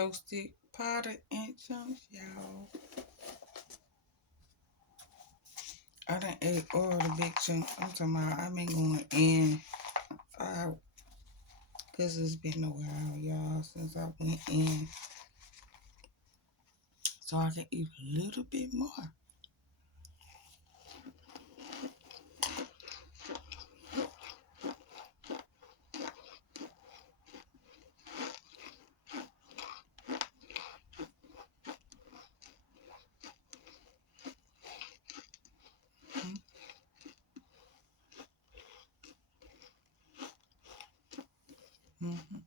toasted powdered ant chunks, y'all. I done ate all the big chunks. I'm talking about I've been going in out because it's been a while, y'all, since I went in. So I can eat a little bit more. Mm-hmm.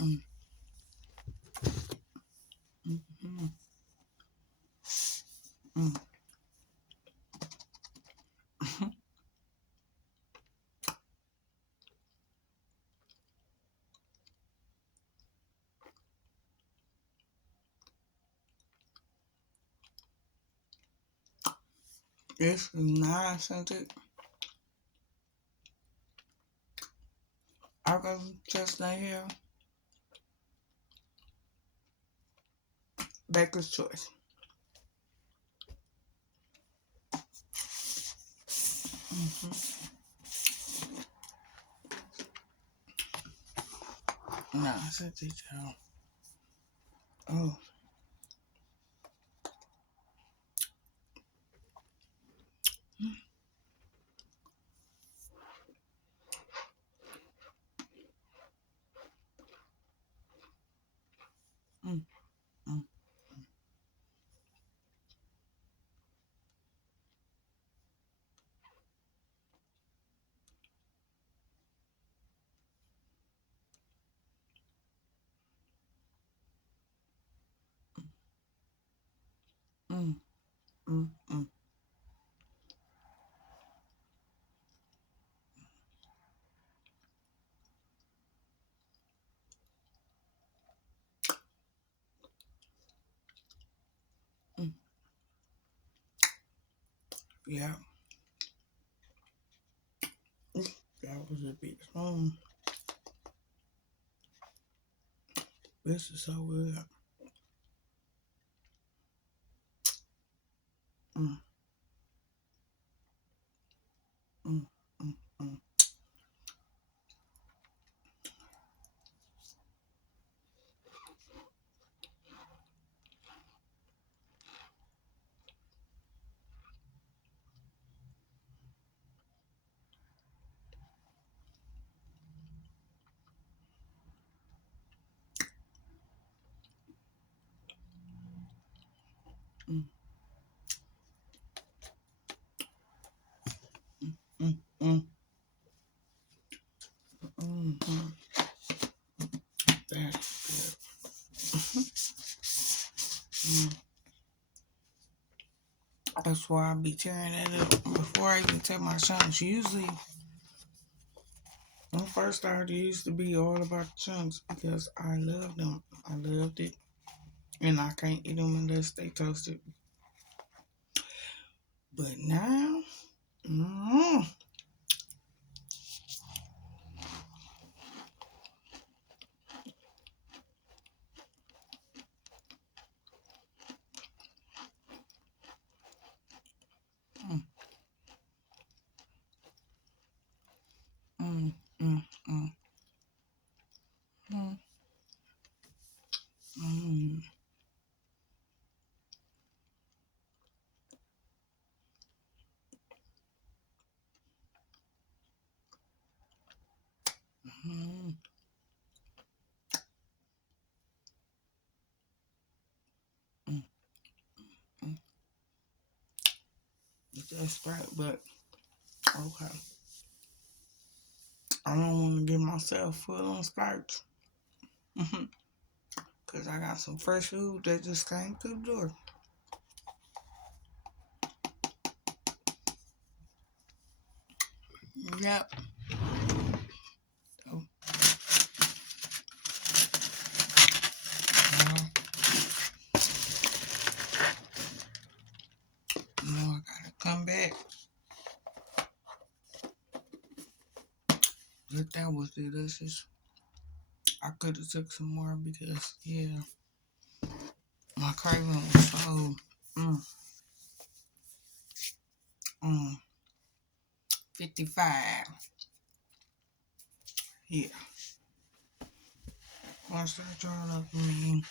Mm-hmm. Mm-hmm. Mm-hmm. This is non-scented. I got chestnut here. Baker's choice. Mm-hmm. Non-scented, y'all. Oh. Mm-hmm. Mm-hmm. Mm-hmm. Yeah. That was a bit strong. This is so good. Mm, mm, mm, mm, mm, mm, mm, mm. That's good. That's why I be tearing that up before I even take my chunks. Usually, when I first started, it used to be all about the chunks because I love them. I loved it. And I can't eat them unless they toasted. But now, mm, mm, mm, mm, mm, mm, mm, mm, mm, mm. That's right, but okay. I don't want to get myself full on starch. Because I got some fresh food that just came through the door. Yep. Oh, well, come back. But that was delicious. I could have took some more because, yeah, my craving was so, mm, mm, 55. Yeah. Once they drawn up me,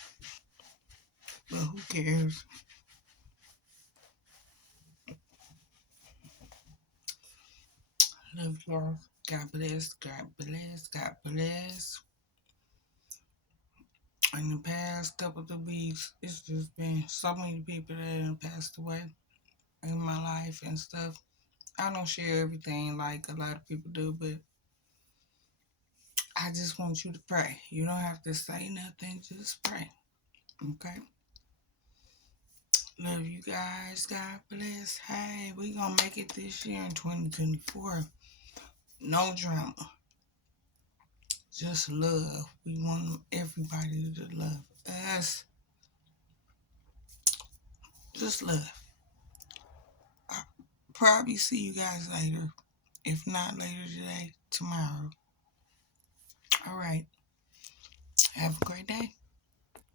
but who cares? Love y'all. God bless, God bless, God bless. In the past couple of weeks, it's just been so many people that have passed away in my life and stuff. I don't share everything like a lot of people do, but I just want you to pray. You don't have to say nothing, just pray. Okay? Love you guys. God bless. Hey, we gonna make it this year in 2024. No drama. Just love. We want everybody to love us. Just love. I'll probably see you guys later. If not later today, tomorrow. All right. Have a great day.